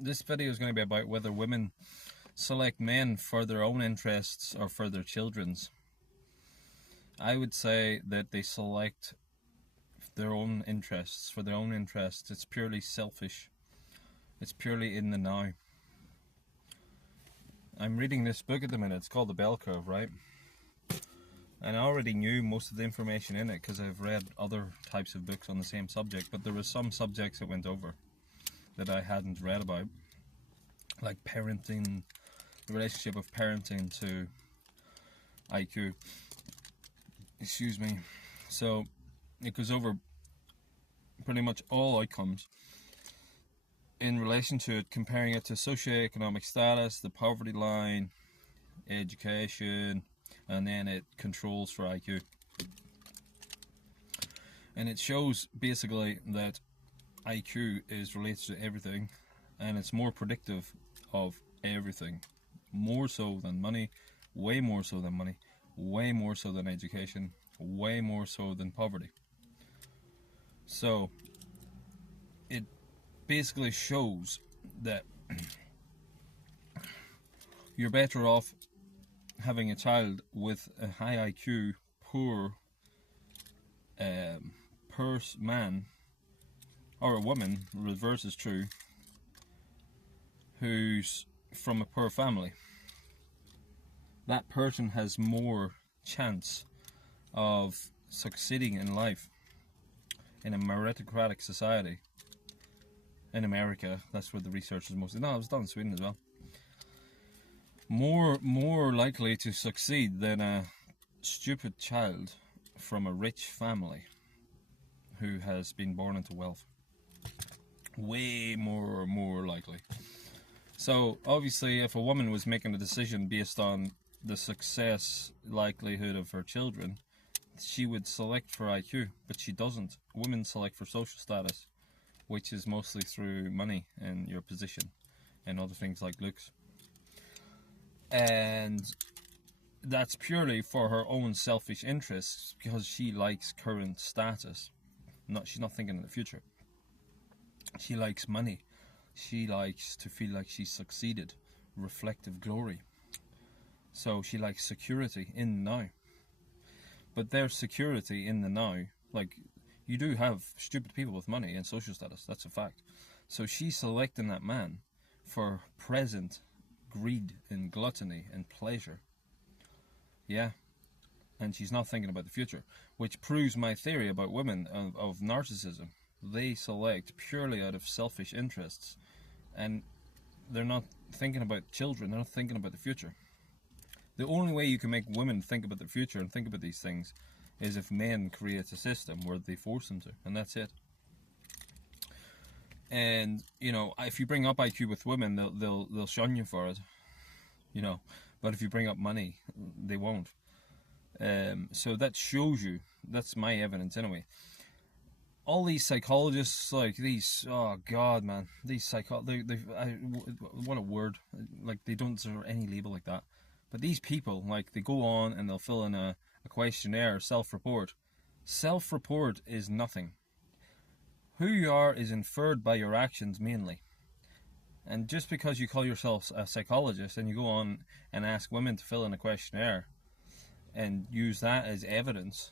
This video is going to be about whether women select men for their own interests or for their children's. I would say that they select their own interests. For their own interests, it's purely selfish. It's purely in the now. I'm reading this book at the minute. It's called The Bell Curve, right? And I already knew most of the information in it because I've read other types of books on the same subject, but there were some subjects it went over that I hadn't read about, like parenting, the relationship of parenting to IQ. Excuse me. So it goes over pretty much all outcomes in relation to it, comparing it to socioeconomic status, the poverty line, education, and then it controls for IQ. And it shows basically that IQ is related to everything, and it's more predictive of everything, more so than money, way more so than money, way more so than education, way more so than poverty. So it basically shows that you're better off having a child with a high IQ, poor man, or a woman, reverse is true, who's from a poor family. That person has more chance of succeeding in life in a meritocratic society. In America, that's where the research is mostly. No, it was done in Sweden as well. More likely to succeed than a stupid child from a rich family who has been born into wealth. Way more likely. So obviously, if a woman was making a decision based on the success likelihood of her children, she would select for IQ, but she doesn't. Women select for social status, which is mostly through money and your position and other things like looks. And that's purely for her own selfish interests because she likes current status. She's not thinking in the future. She likes money. She likes to feel like she's succeeded, reflective glory. So she likes security in the now. But their security in the now, like, you do have stupid people with money and social status, that's a fact. So she's selecting that man for present greed and gluttony and pleasure. Yeah. And she's not thinking about the future, which proves my theory about women of narcissism. They select purely out of selfish interests, and they're not thinking about children, they're not thinking about the future. The only way you can make women think about the future and think about these things is if men create a system where they force them to, and that's it. And you know, if you bring up IQ with women, they'll shun you for it, you know. But if you bring up money, they won't. So that shows you, that's my evidence anyway. All these psychologists, like these, oh god, man, these what a word, like they don't deserve any label like that. But these people, like, they go on and they'll fill in a questionnaire, self-report. Self-report is nothing. Who you are is inferred by your actions mainly. And just because you call yourself a psychologist and you go on and ask women to fill in a questionnaire and use that as evidence,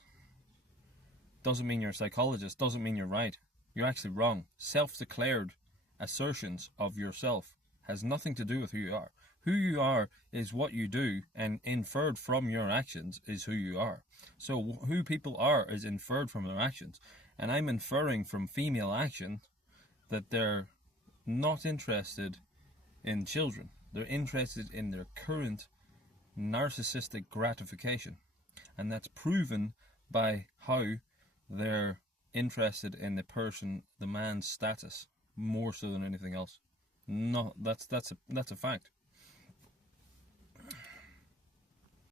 doesn't mean you're a psychologist, doesn't mean you're right. You're actually wrong. Self-declared assertions of yourself has nothing to do with who you are. Who you are is what you do, and inferred from your actions is who you are. So who people are is inferred from their actions. And I'm inferring from female action that they're not interested in children. They're interested in their current narcissistic gratification. And that's proven by how they're interested in the person, the man's status, more so than anything else. No, that's a fact.